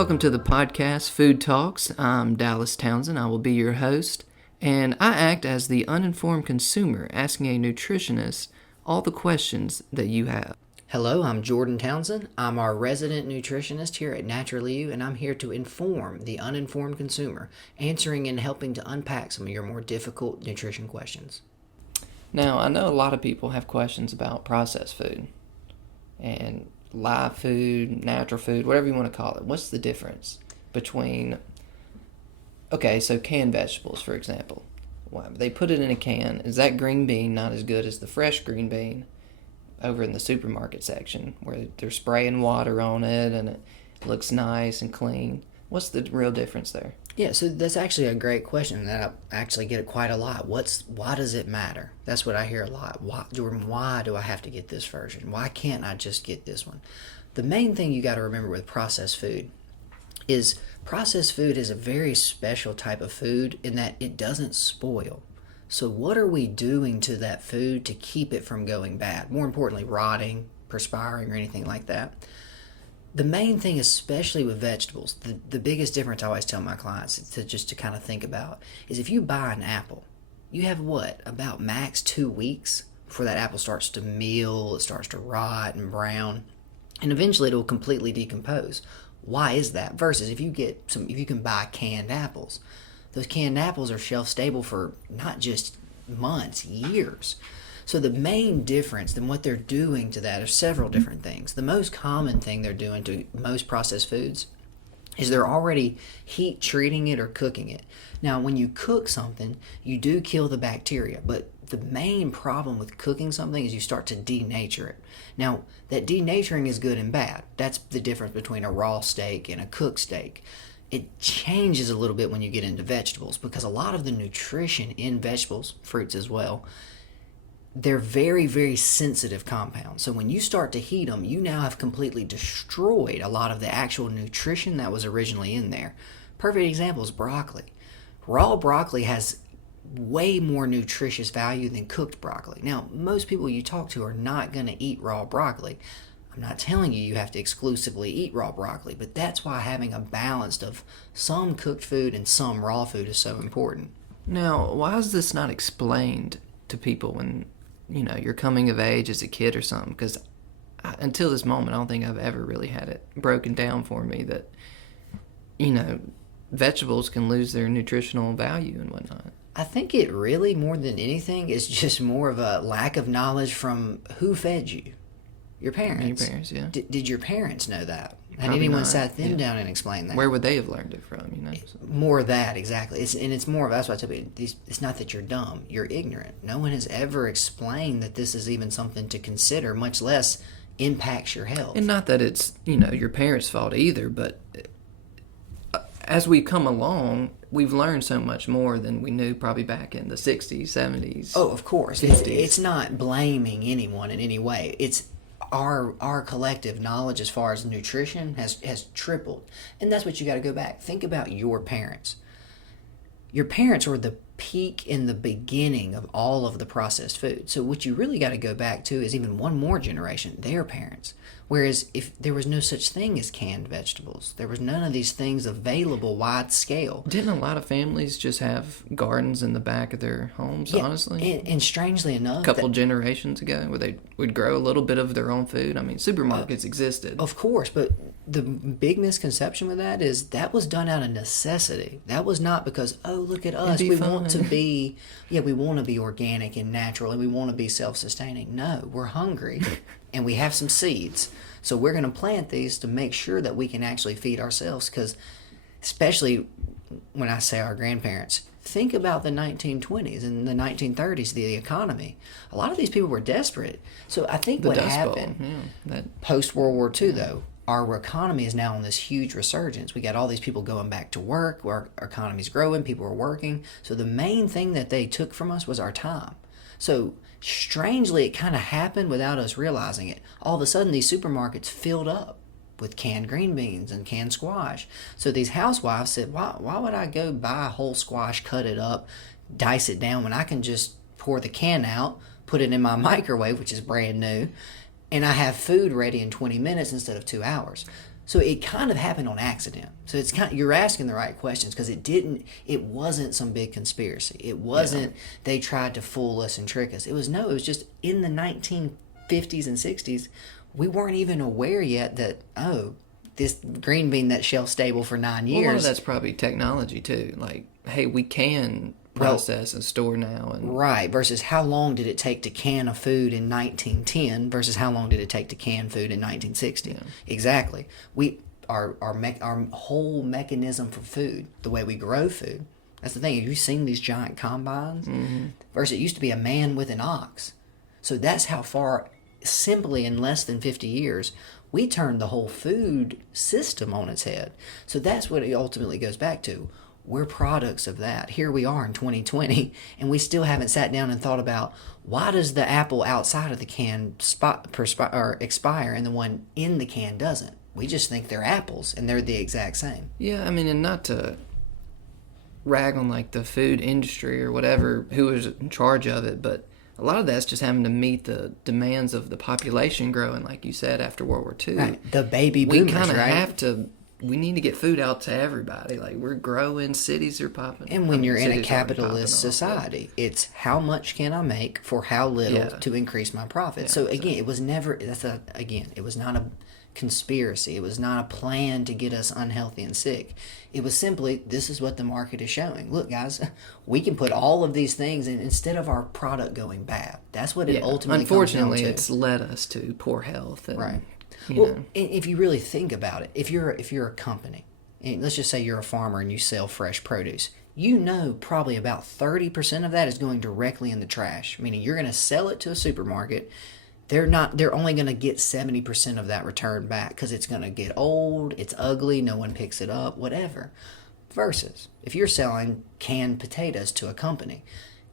welcome to the podcast, Food Talks. I'm Dallas Townsend. I will be your host, and I act as the uninformed consumer, asking a nutritionist all the questions that you have. Hello, I'm Jordan Townsend. I'm our resident nutritionist here at Naturally You, and I'm here to inform the uninformed consumer, answering and helping to unpack some of your more difficult nutrition questions. Now, I know a lot of people have questions about processed food and live food, natural food, whatever you want to call it. What's the difference between, so canned vegetables, for example. They put it in a can. Is that green bean not as good as the fresh green bean over in the supermarket section where they're spraying water on it and it looks nice and clean? What's the real difference there? Yeah, so that's actually a great question that I actually get it quite a lot. Why does it matter? That's what I hear a lot. Jordan, why do I have to get this version? Why can't I just get this one? The main thing you got to remember with processed food is a very special type of food in that it doesn't spoil. So what are we doing to that food to keep it from going bad? More importantly, rotting, perspiring, or anything like that. The main thing, especially with vegetables, the biggest difference I always tell my clients to kind of think about is if you buy an apple, you have about max 2 weeks before that apple starts to meal, it starts to rot and brown, and eventually it'll completely decompose. Why is that? Versus if you can buy canned apples. Those canned apples are shelf stable for not just months, years. So the main difference than what they're doing to that are several different things. The most common thing they're doing to most processed foods is they're already heat treating it or cooking it. Now, when you cook something, you do kill the bacteria, but the main problem with cooking something is you start to denature it. Now, that denaturing is good and bad. That's the difference between a raw steak and a cooked steak. It changes a little bit when you get into vegetables because a lot of the nutrition in vegetables, fruits as well, they're very, very sensitive compounds. So when you start to heat them, you now have completely destroyed a lot of the actual nutrition that was originally in there. Perfect example is broccoli. Raw broccoli has way more nutritious value than cooked broccoli. Now, most people you talk to are not going to eat raw broccoli. I'm not telling you have to exclusively eat raw broccoli, but that's why having a balance of some cooked food and some raw food is so important. Now, why is this not explained to people when, you're coming of age as a kid or something? Because until this moment, I don't think I've ever really had it broken down for me that, vegetables can lose their nutritional value and whatnot. I think it really, more than anything, is just more of a lack of knowledge from who fed you. Your parents. Your parents, yeah. Did your parents know that? Had Probably anyone not. sat them down and explained that? Where would they have learned it from, More of that, exactly. It's more of, that's why I tell people, it's not that you're dumb, you're ignorant. No one has ever explained that this is even something to consider, much less impacts your health. And not that it's, your parents' fault either, but as we come along, we've learned so much more than we knew probably back in the 60s, 70s. Oh, of course. It's not blaming anyone in any way. It's our collective knowledge as far as nutrition has tripled. And that's what you got to go back. Think about your parents. Your parents were the peak in the beginning of all of the processed food. So what you really got to go back to is even one more generation, their parents. Whereas if there was no such thing as canned vegetables, there was none of these things available wide scale. Didn't a lot of families just have gardens in the back of their homes, honestly? And strangely enough, a couple generations ago where they would grow a little bit of their own food. I mean, supermarkets existed. Of course, but the big misconception with that is that was done out of necessity. That was not because, look at us, we want to be organic and natural and we want to be self-sustaining. No, we're hungry and we have some seeds. So we're going to plant these to make sure that we can actually feed ourselves, because especially when I say our grandparents, think about the 1920s and the 1930s, the economy. A lot of these people were desperate. So I think what happened post-World War II, though, our economy is now on this huge resurgence. We got all these people going back to work, our economy's growing, people are working. So the main thing that they took from us was our time. So strangely, it kind of happened without us realizing it. All of a sudden, these supermarkets filled up with canned green beans and canned squash. So these housewives said, why would I go buy a whole squash, cut it up, dice it down, when I can just pour the can out, put it in my microwave, which is brand new, and I have food ready in 20 minutes instead of 2 hours. So it kind of happened on accident. So it's kind of, you're asking the right questions, because it wasn't some big conspiracy. It wasn't they tried to fool us and trick us. It was just in the 1950s and 60s, we weren't even aware yet that, this green bean that's shelf stable for 9 years. Well, a lot of that's probably technology too. Like, hey, we can process and store now. Right, versus how long did it take to can a food in 1910 versus how long did it take to can food in 1960? Yeah. Exactly. Our whole mechanism for food, the way we grow food, that's the thing. Have you seen these giant combines? Mm-hmm. Versus it used to be a man with an ox. So that's how far, simply in less than 50 years, we turned the whole food system on its head. So that's what it ultimately goes back to. We're products of that. Here we are in 2020, and we still haven't sat down and thought about, why does the apple outside of the can expire and the one in the can doesn't? We just think they're apples, and they're the exact same. Yeah, I mean, and not to rag on like the food industry or whatever, who is in charge of it, but a lot of that's just having to meet the demands of the population growing, like you said, after World War II. Right. The baby boomers, we kind of have to. We need to get food out to everybody. Like, we're growing, cities are popping. And when you're in a capitalist society, it's how much can I make for how little to increase my profit. So again, it was never. It was not a conspiracy. It was not a plan to get us unhealthy and sick. It was simply, this is what the market is showing. Look, guys, we can put all of these things in instead of our product going bad. That's what it ultimately unfortunately comes down to. It's led us to poor health. And, right. Well, if you really think about it, if you're a company, and let's just say you're a farmer and you sell fresh produce, you know probably about 30% of that is going directly in the trash, meaning you're going to sell it to a supermarket. They're only going to get 70% of that return back because it's going to get old, it's ugly, no one picks it up, whatever. Versus if you're selling canned potatoes to a company,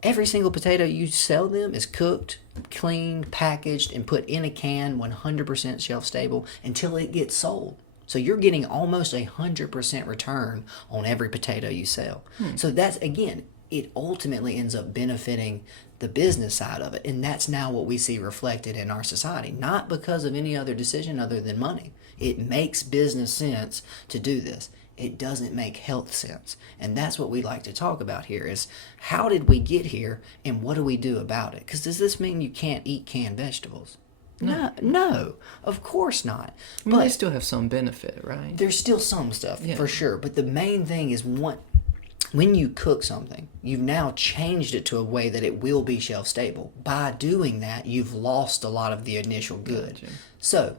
every single potato you sell them is cooked, cleaned, packaged, and put in a can, 100% shelf stable until it gets sold. So you're getting almost 100% return on every potato you sell. So that's, again, it ultimately ends up benefiting the business side of it. And that's now what we see reflected in our society, not because of any other decision other than money. It makes business sense to do this. It doesn't make health sense. And that's what we like to talk about here is, how did we get here and what do we do about it? Because does this mean you can't eat canned vegetables? No, of course not. But they still have some benefit, right? There's still some stuff, for sure. But the main thing is, when you cook something, you've now changed it to a way that it will be shelf stable. By doing that, you've lost a lot of the initial good. Gotcha. So,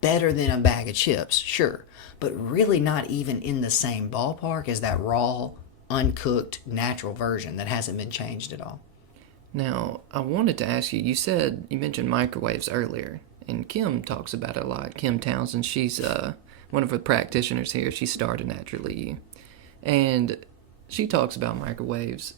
better than a bag of chips, sure. But really not even in the same ballpark as that raw, uncooked, natural version that hasn't been changed at all. Now, I wanted to ask you, you mentioned microwaves earlier, and Kim talks about it a lot. Kim Townsend, she's one of the practitioners here. She started Naturally You. And she talks about microwaves.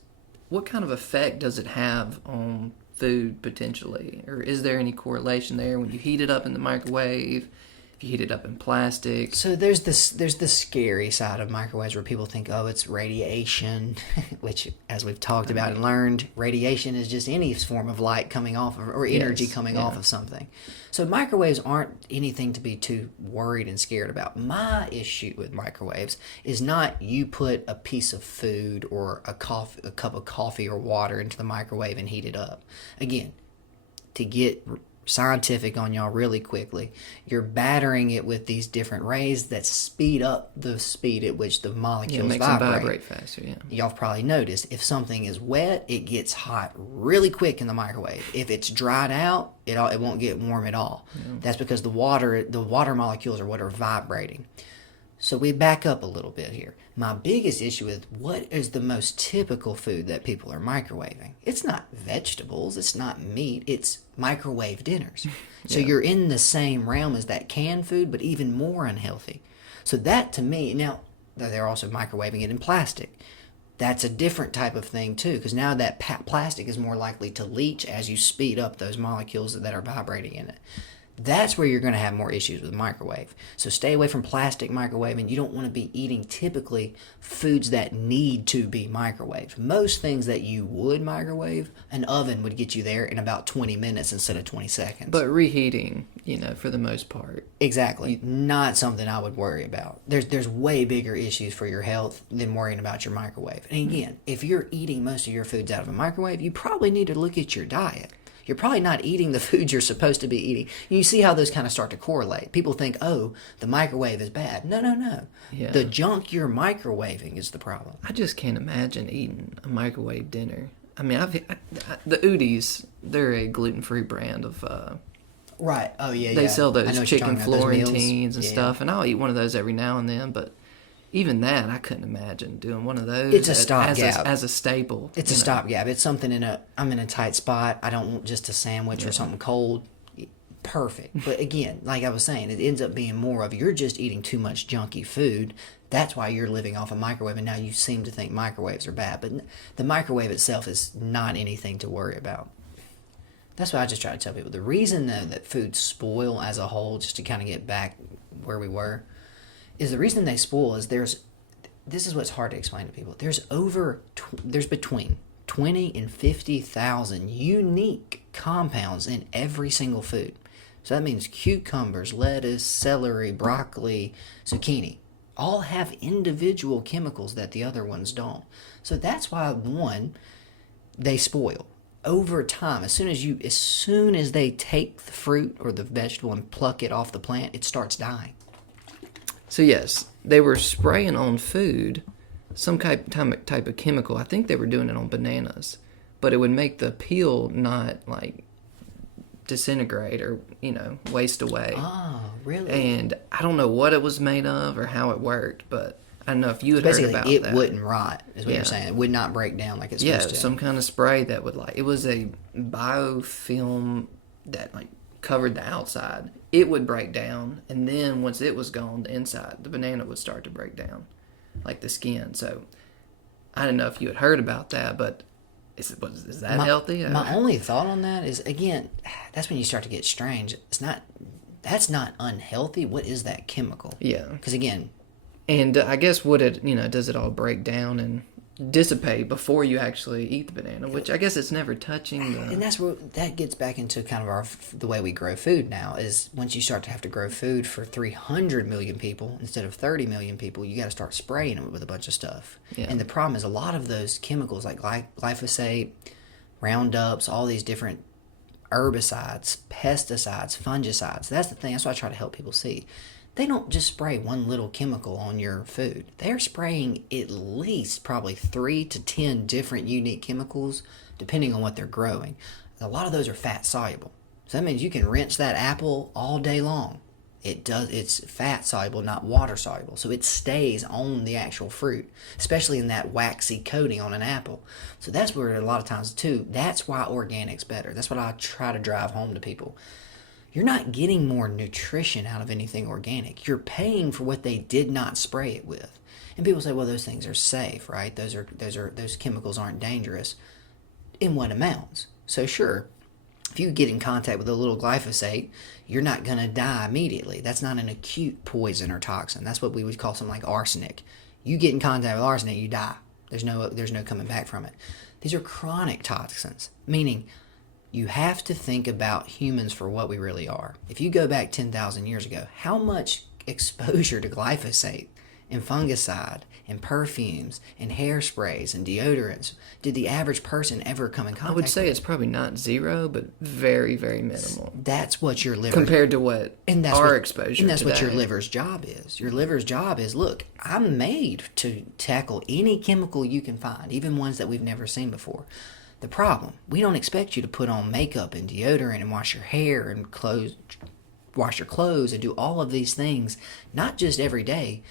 What kind of effect does it have on food potentially? Or is there any correlation there when you heat it up in the microwave? If you heat it up in plastic? So there's the scary side of microwaves where people think, oh, it's radiation, which, as we've talked about and learned, radiation is just any form of light coming off of, or energy coming off of something. So microwaves aren't anything to be too worried and scared about. My issue with microwaves is not you put a piece of food or a cup of coffee or water into the microwave and heat it up. Again, to get scientific on y'all really quickly, you're battering it with these different rays that speed up the speed at which the molecules makes them vibrate faster. Y'all have probably noticed, if something is wet, it gets hot really quick in the microwave. If it's dried out, it won't get warm at all. That's because the water molecules are what are vibrating. So we back up a little bit here. My biggest issue is, what is the most typical food that people are microwaving? It's not vegetables, it's not meat, it's microwave dinners. So you're in the same realm as that canned food, but even more unhealthy. So that, to me, now they're also microwaving it in plastic. That's a different type of thing too, because now that plastic is more likely to leach as you speed up those molecules that are vibrating in it. That's where you're going to have more issues with the microwave. So stay away from plastic microwaving. You don't want to be eating typically foods that need to be microwaved. Most things that you would microwave, an oven would get you there in about 20 minutes instead of 20 seconds. But reheating, for the most part. Exactly. Not something I would worry about. There's way bigger issues for your health than worrying about your microwave. And again, if you're eating most of your foods out of a microwave, you probably need to look at your diet. You're probably not eating the foods you're supposed to be eating. You see how those kind of start to correlate. People think, oh, the microwave is bad. No. Yeah. The junk you're microwaving is the problem. I just can't imagine eating a microwave dinner. I mean, the Udis, they're a gluten-free brand of... Right. Oh, yeah, They sell those chicken Florentines and yeah. stuff, and I'll eat one of those every now and then, but even that, I couldn't imagine doing one of those. It's a stopgap. As a staple. It's a stopgap. It's something I'm in a tight spot. I don't want just a sandwich or something cold. Perfect. But again, like I was saying, it ends up being more of you're just eating too much junky food. That's why you're living off a microwave, and now you seem to think microwaves are bad. But the microwave itself is not anything to worry about. That's what I just try to tell people. The reason, though, that foods spoil as a whole, just to kind of get back where we were, is the reason they spoil is this is what's hard to explain to people. There's between 20 and 50,000 unique compounds in every single food. So that means cucumbers, lettuce, celery, broccoli, zucchini all have individual chemicals that the other ones don't. So that's why, one, they spoil. Over time, as soon as they take the fruit or the vegetable and pluck it off the plant, it starts dying. So yes, they were spraying on food some type of chemical. I think they were doing it on bananas, but it would make the peel not like disintegrate or waste away. Oh, really? And I don't know what it was made of or how it worked, but I don't know if you had heard about it that. It wouldn't rot, is what you're saying. It would not break down like it's supposed to. Yeah, some kind of spray that would it was a biofilm that covered the outside. It would break down, and then once it was gone, the inside, the banana would start to break down, like the skin. So I don't know if you had heard about that, but is that healthy? My only thought on that is, again, that's when you start to get strange. That's not unhealthy. What is that chemical? Yeah. Because again... And I guess does it all break down and dissipate before you actually eat the banana, which I guess it's never touching the... And that gets back into kind of the way we grow food now, is once you start to have to grow food for 300 million people instead of 30 million people, you got to start spraying it with a bunch of stuff. Yeah. And the problem is a lot of those chemicals like glyphosate, Roundups, all these different herbicides, pesticides, fungicides, that's the thing. That's what I try to help people see. They don't just spray one little chemical on your food. They're spraying at least probably 3 to 10 different unique chemicals depending on what they're growing. A lot of those are fat soluble. So that means you can rinse that apple all day long. It's fat soluble, not water soluble. So it stays on the actual fruit, especially in that waxy coating on an apple. So that's where a lot of times too, that's why organic's better. That's what I try to drive home to people. You're not getting more nutrition out of anything organic. You're paying for what they did not spray it with. And people say, well, those things are safe, right? Those chemicals aren't dangerous. In what amounts? So sure, if you get in contact with a little glyphosate, you're not going to die immediately. That's not an acute poison or toxin. That's what we would call something like arsenic. You get in contact with arsenic, you die. There's no coming back from it. These are chronic toxins, meaning you have to think about humans for what we really are. If you go back 10,000 years ago, how much exposure to glyphosate and fungicide and perfumes and hairsprays and deodorants did the average person ever come in contact with? I would say it's probably not zero, but very, very minimal. That's what your liver... Compared to what our exposure And that's today. what your liver's job is. Your liver's job is, look, I'm made to tackle any chemical you can find, even ones that we've never seen before. The problem, we don't expect you to put on makeup and deodorant and wash your hair and wash your clothes and do all of these things, not just every day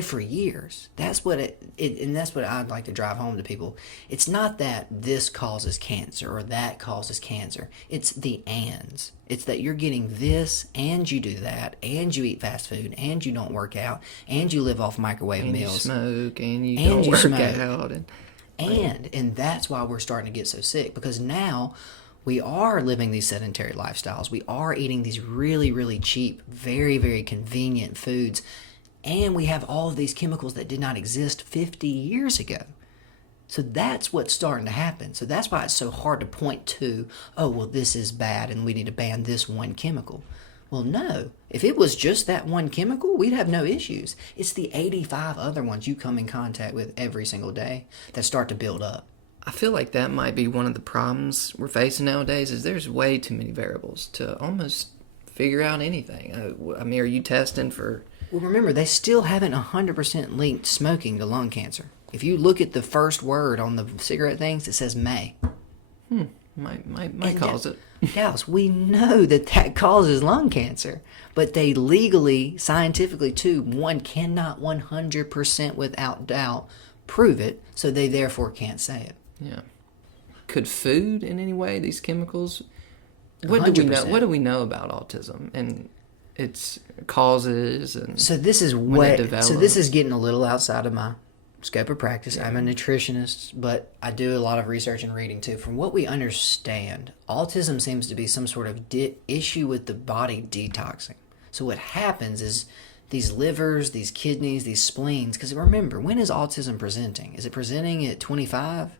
for years. That's what and that's what I'd like to drive home to people. It's not that this causes cancer or that causes cancer. It's the ands. It's that you're getting this and you do that and you eat fast food and you don't work out and you live off microwave meals. And you smoke and you don't work out. And that's why we're starting to get so sick, because now We are living these sedentary lifestyles. We are eating these really, really cheap, very, very convenient foods. And we have all of these chemicals that did not exist 50 years ago. So that's what's starting to happen. So that's why it's so hard to point to, oh, well, this is bad and we need to ban this one chemical. Well, no. If it was just that one chemical, we'd have no issues. It's the 85 other ones you come in contact with every single day that start to build up. I feel like that might be one of the problems we're facing nowadays is there's way too many variables to almost figure out anything. I mean, are you testing for... Well, remember, they still haven't 100% linked smoking to lung cancer. If you look at the first word on the cigarette things, it says may. Might cause it. Dallas, we know that causes lung cancer. But they legally, scientifically too, one cannot 100% without doubt prove it, so they therefore can't say it. Yeah. Could food in any way, these chemicals? What do we know? What do we know about autism and its causes and so this is getting a little outside of my scope of practice. Yeah. I'm a nutritionist, but I do a lot of research and reading too. From what we understand, autism seems to be some sort of issue with the body detoxing. So what happens is these livers, these kidneys, these spleens, because remember, when is autism presenting? Is it presenting at 25?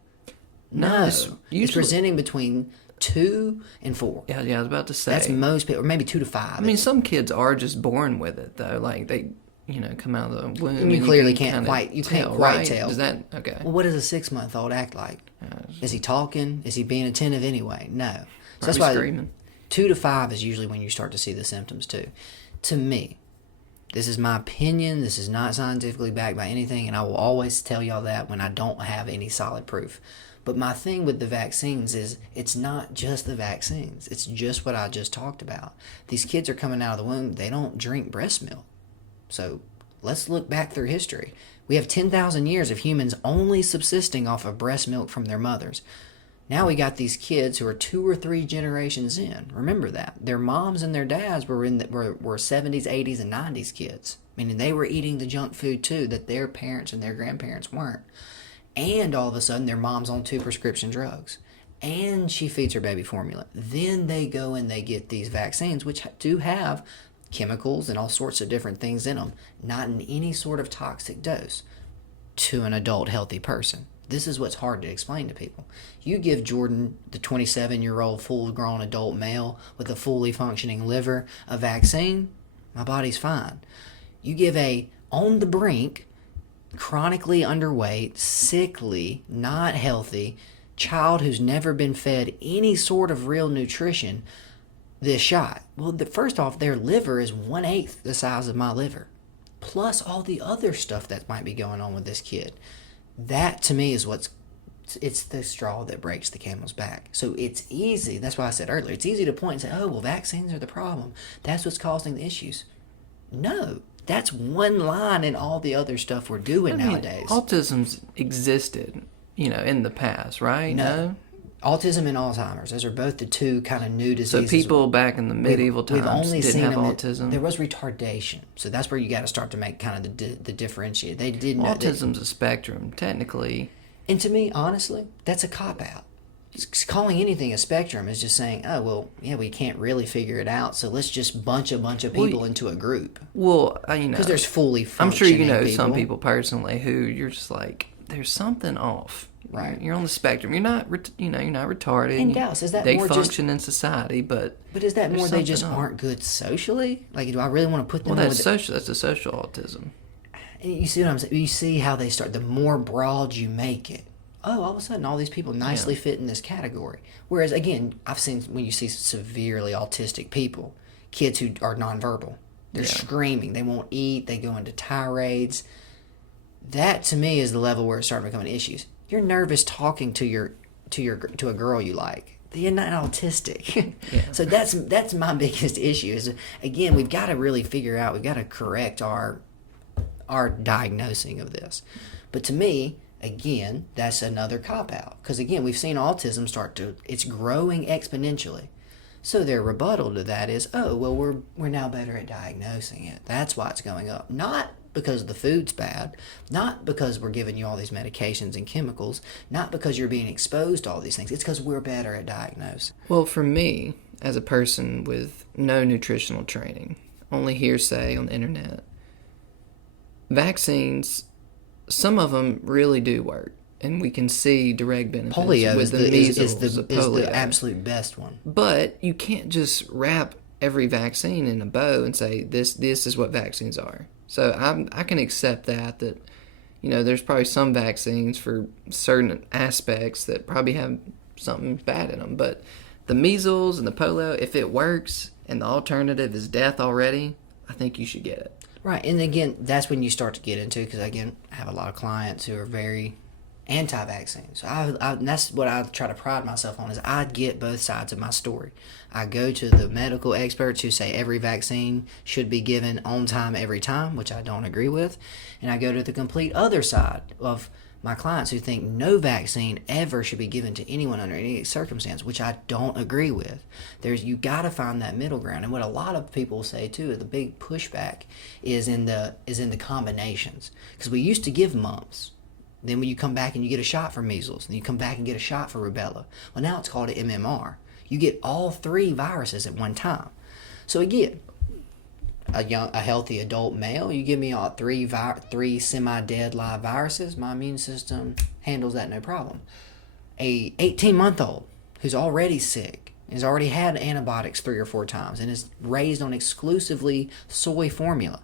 No. It's presenting between 2 and 4. Yeah, I was about to say. That's most people, or maybe 2 to 5. I mean, some kids are just born with it, though. Like, they, come out of the womb. And you clearly can't quite tell. Is that, okay. Well, what does a 6-month-old act like? Is he talking? Is he being attentive anyway? No. So that's why screaming. 2 to 5 is usually when you start to see the symptoms, too. To me, this is my opinion. This is not scientifically backed by anything, and I will always tell y'all that when I don't have any solid proof. But my thing with the vaccines is it's not just the vaccines. It's just what I just talked about. These kids are coming out of the womb. They don't drink breast milk. So let's look back through history. We have 10,000 years of humans only subsisting off of breast milk from their mothers. Now we got these kids who are 2 or 3 generations in. Remember that. Their moms and their dads were 70s, 80s, and 90s kids. Meaning they were eating the junk food too that their parents and their grandparents weren't. And all of a sudden, their mom's on 2 prescription drugs. And she feeds her baby formula. Then they go and they get these vaccines, which do have chemicals and all sorts of different things in them. Not in any sort of toxic dose to an adult healthy person. This is what's hard to explain to people. You give Jordan, the 27-year-old full-grown adult male with a fully functioning liver, a vaccine, my body's fine. You give a on the brink, chronically underweight, sickly, not healthy child who's never been fed any sort of real nutrition this shot. Well, first off, their liver is 1/8 the size of my liver, plus all the other stuff that might be going on with this kid. That to me is it's the straw that breaks the camel's back. So it's easy. That's why I said earlier, it's easy to point and say, oh, well, vaccines are the problem. That's what's causing the issues. No. That's one line in all the other stuff we're doing nowadays. Autism's existed, in the past, right? No? Autism and Alzheimer's. Those are both the 2 kind of new diseases. So people back in the medieval times didn't have autism? There was retardation. So that's where you got to start to make kind of the differentiate. They didn't. Autism's a spectrum, technically. And to me, honestly, that's a cop-out. Calling anything a spectrum is just saying, oh, well, yeah, we can't really figure it out, so let's just bunch a bunch of people into a group. Well, because there's fully I'm sure people. Some people personally who you're just like, there's something off. Right. You're on the spectrum. You're not, you're not retarded. And Dallas, is that they more function in society, but is that more they just aren't good socially? Like, do I really want to put them? Well, that's social. That's a social autism. You see what I'm saying? You see how they start. The more broad you make it, all of a sudden, all these people nicely fit in this category. Whereas, again, I've seen when you see severely autistic people, kids who are nonverbal, they're screaming, they won't eat, they go into tirades. That to me is the level where it's starting to become issues. You're nervous talking to a girl you like. You're not autistic. So that's my biggest issue. Is again, we've got to really figure out. We've got to correct our diagnosing of this. But to me, again, that's another cop-out. Because again, we've seen autism it's growing exponentially. So their rebuttal to that is, oh, well, we're now better at diagnosing it. That's why it's going up. Not because the food's bad, not because we're giving you all these medications and chemicals, not because you're being exposed to all these things. It's because we're better at diagnosing. Well, for me, as a person with no nutritional training, only hearsay on the internet, vaccines, some of them really do work. And we can see direct benefits Polio with the measles, is the polio. the absolute best one. But you can't just wrap every vaccine in a bow and say this is what vaccines are. So I can accept that there's probably some vaccines for certain aspects that probably have something bad in them. But the measles and the polio, if it works and the alternative is death already, I think you should get it. Right, and again, that's when you start to get into, because again, I have a lot of clients who are very anti-vaccine. So that's what I try to pride myself on, is I get both sides of my story. I go to the medical experts who say every vaccine should be given on time every time, which I don't agree with. And I go to the complete other side of my clients who think no vaccine ever should be given to anyone under any circumstance, which I don't agree with. You got to find that middle ground. And what a lot of people say too, the big pushback is in the combinations. Because we used to give mumps. Then when you come back and you get a shot for measles, and you come back and get a shot for rubella. Well, now it's called an MMR. You get all three viruses at one time. So again, a healthy adult male, you give me all three semi-dead live viruses, my immune system handles that no problem. A 18-month-old who's already sick, has already had antibiotics 3 or 4 times, and is raised on exclusively soy formula.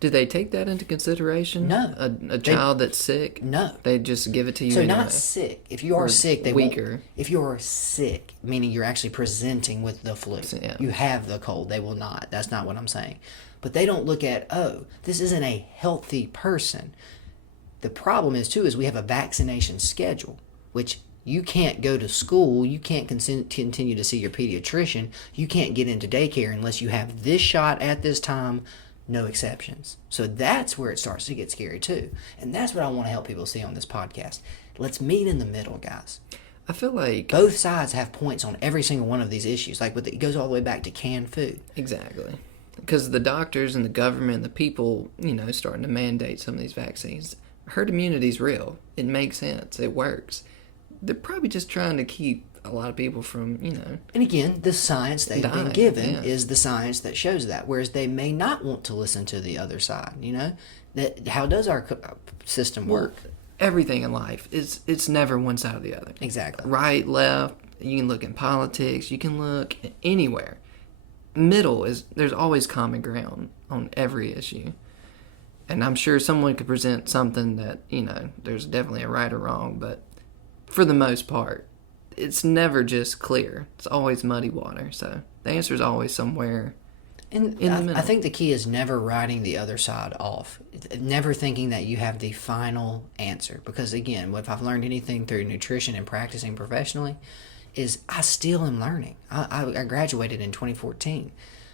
Do they take that into consideration? No. A child that's sick? No. They just give it to you So anyway? not sick. If you are sick, they weaker. won't. If you are sick, meaning you're actually presenting with the flu, Yeah. you have the cold, they will not. That's not what I'm saying. But they don't look at, this isn't a healthy person. The problem is we have a vaccination schedule, which you can't go to school, you can't continue to see your pediatrician, you can't get into daycare unless you have this shot at this time, no exceptions. So that's where it starts to get scary too. And that's what I want to help people see on this podcast. Let's meet in the middle, guys. I feel like Both sides have points on every single one of these issues. Like it goes all the way back to canned food. Exactly. Because the doctors and the government and the people, starting to mandate some of these vaccines. Herd immunity is real. It makes sense. It works. They're probably just trying to keep a lot of people from, And again, the science they've been dying, given is the science that shows that. Whereas they may not want to listen to the other side, How does our system work? Everything in life, it's never one side or the other. Exactly. Right, left, you can look in politics, you can look anywhere. Middle there's always common ground on every issue. And I'm sure someone could present something that, there's definitely a right or wrong, but for the most part, it's never just clear. It's always muddy water. So the answer is always somewhere in the middle. I think the key is never writing the other side off. Never thinking that you have the final answer. Because again, if I've learned anything through nutrition and practicing professionally, is I still am learning. I graduated in 2014.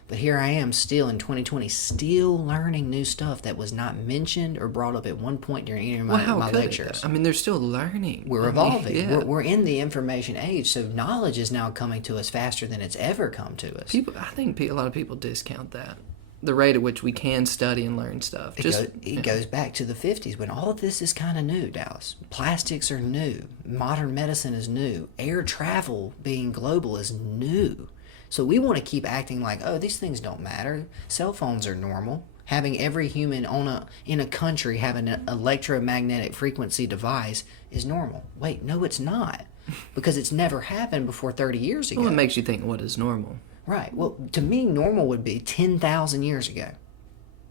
But here I am still in 2020, still learning new stuff that was not mentioned or brought up at one point during any of my lectures. They're still learning. We're evolving. We're in the information age, so knowledge is now coming to us faster than it's ever come to us. I think a lot of people discount that. The rate at which we can study and learn stuff. It goes back to the 50s when all of this is kind of new, Dallas. Plastics are new. Modern medicine is new. Air travel being global is new. So we want to keep acting like, these things don't matter. Cell phones are normal. Having every human in a country have an electromagnetic frequency device is normal. Wait, no, it's not. Because it's never happened before 30 years ago. Well, it makes you think, what is normal? Right. Well, to me, normal would be 10,000 years ago.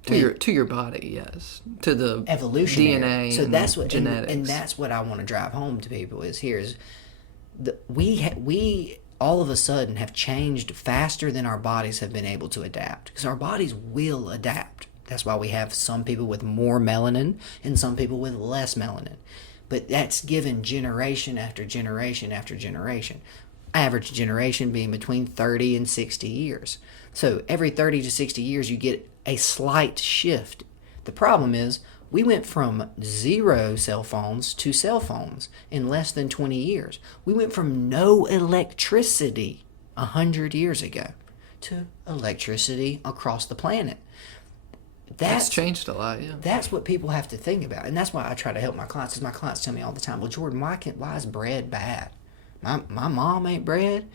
To your body, yes. To the evolutionary DNA so that's what genetics. And that's what I want to drive home to people we all of a sudden have changed faster than our bodies have been able to adapt. Because our bodies will adapt. That's why we have some people with more melanin and some people with less melanin. But that's given generation after generation after generation. Average generation being between 30 and 60 years. So every 30 to 60 years you get a slight shift. The problem is we went from 0 cell phones to cell phones in less than 20 years. We went from no electricity 100 years ago to electricity across the planet. That's changed a lot, yeah. That's what people have to think about, and that's why I try to help my clients. Because my clients tell me all the time, "Well, Jordan, why is bread bad? My mom ate bread.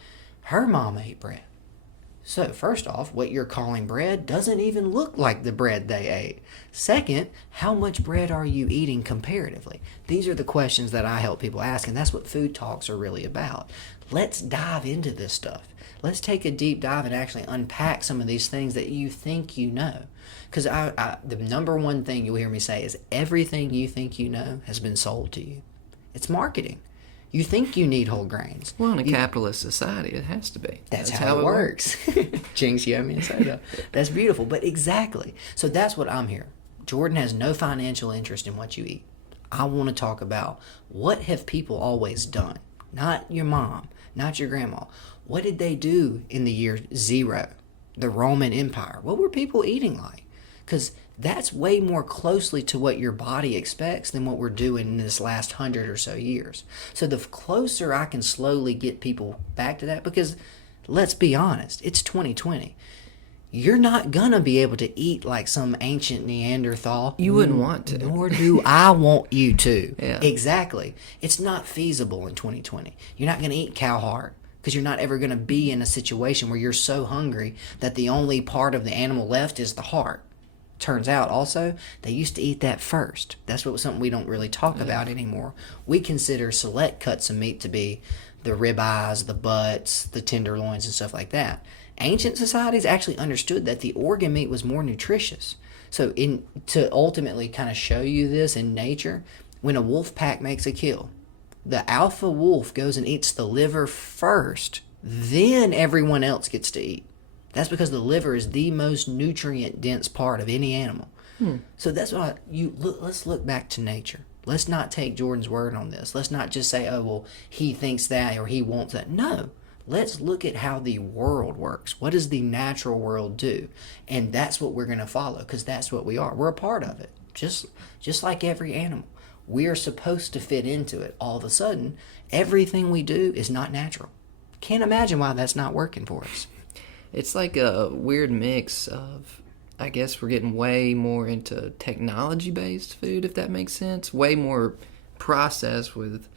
Her mom ate bread. So first off, what you're calling bread doesn't even look like the bread they ate. Second, how much bread are you eating comparatively? These are the questions that I help people ask, and that's what food talks are really about. Let's dive into this stuff. Let's take a deep dive and actually unpack some of these things that you think you know. Because the number one thing you'll hear me say is everything you think you know has been sold to you. It's marketing. You think you need whole grains. Well, in a capitalist society, it has to be. That's how it works. Jinx, you have me to say that. That's beautiful, but exactly. So that's what I'm here. Jordan has no financial interest in what you eat. I want to talk about what have people always done? Not your mom, not your grandma. What did they do in the year 0, the Roman Empire? What were people eating like? Because that's way more closely to what your body expects than what we're doing in this last 100 or so years. So the closer I can slowly get people back to that, because let's be honest, it's 2020. You're not going to be able to eat like some ancient Neanderthal. You wouldn't want to. Nor do I want you to. Yeah. Exactly. It's not feasible in 2020. You're not going to eat cow heart, because you're not ever going to be in a situation where you're so hungry that the only part of the animal left is the heart. Turns out also they used to eat that first. That's something we don't really talk about anymore. We consider select cuts of meat to be the ribeyes, the butts, the tenderloins, and stuff like that. Ancient societies actually understood that the organ meat was more nutritious. So to ultimately kind of show you this in nature, when a wolf pack makes a kill, the alpha wolf goes and eats the liver first, then everyone else gets to eat. That's because the liver is the most nutrient-dense part of any animal. So that's why let's look back to nature. Let's not take Jordan's word on this. Let's not just say, oh, well, he thinks that or he wants that. No. Let's look at how the world works. What does the natural world do? And that's what we're going to follow, because that's what we are. We're a part of it, just like every animal. We are supposed to fit into it. All of a sudden, everything we do is not natural. Can't imagine why that's not working for us. It's like a weird mix of, I guess we're getting way more into technology-based food, if that makes sense. Way more processed with,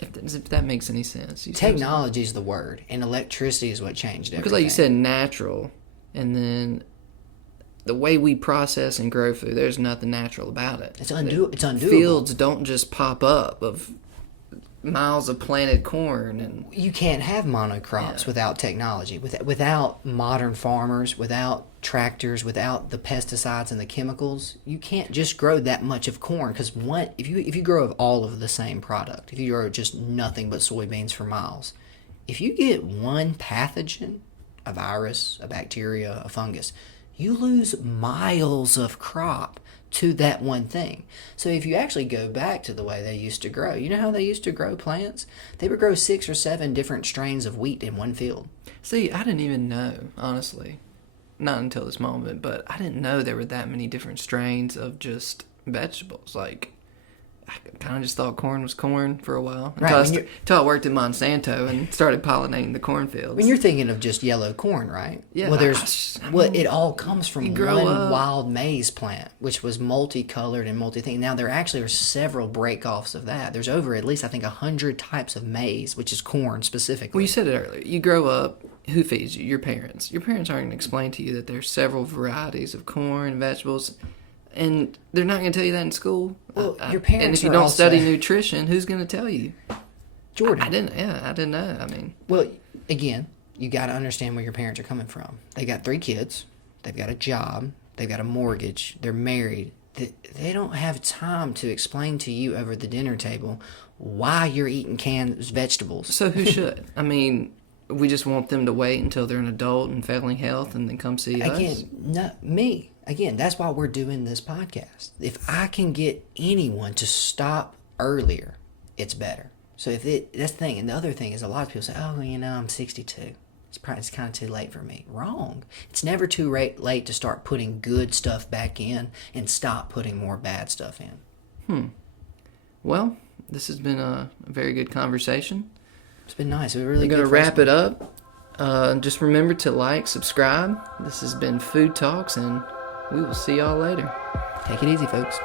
if that makes any sense. Technology is the word, and electricity is what changed everything. Because like you said, natural, and then the way we process and grow food, there's nothing natural about it. It's undoable. Fields don't just pop up of miles of planted corn, and you can't have monocrops without technology, without modern farmers, without tractors, without the pesticides and the chemicals. You can't just grow that much of corn, because if you grow all of the same product, if you grow just nothing but soybeans for miles, if you get one pathogen, a virus, a bacteria, a fungus, you lose miles of crop to that one thing. So if you actually go back to the way they used to grow, you know how they used to grow plants? They would grow 6 or 7 different strains of wheat in one field. See, I didn't even know, honestly, not until this moment, but I didn't know there were that many different strains of just vegetables. Like, I kind of just thought corn was corn for a while. Until I worked at Monsanto and started pollinating the cornfields. When you're thinking of just yellow corn, right? Yeah. Well, it all comes from one wild maize plant, which was multicolored and multi-thing. Now, there actually are several break-offs of that. There's over at least, I think, 100 types of maize, which is corn specifically. Well, you said it earlier. You grow up, who feeds you? Your parents. Your parents aren't going to explain to you that there's several varieties of corn and vegetables. And they're not going to tell you that in school. Well, your parents. And if you don't study nutrition, who's going to tell you? Jordan. I didn't know. I mean, well, again, you got to understand where your parents are coming from. They got 3 kids. They've got a job. They've got a mortgage. They're married. They don't have time to explain to you over the dinner table why you're eating canned vegetables. So who should? I mean, we just want them to wait until they're an adult and failing health and then come see us? Again, not me. Again, that's why we're doing this podcast. If I can get anyone to stop earlier, it's better. So that's the thing. And the other thing is, a lot of people say, oh, I'm 62. It's kind of too late for me. Wrong. It's never too late to start putting good stuff back in and stop putting more bad stuff in. Well, this has been a very good conversation. It's been nice. We're really going to wrap it up. Just remember to like, subscribe. This has been Food Talks, and We will see y'all later. Take it easy, folks.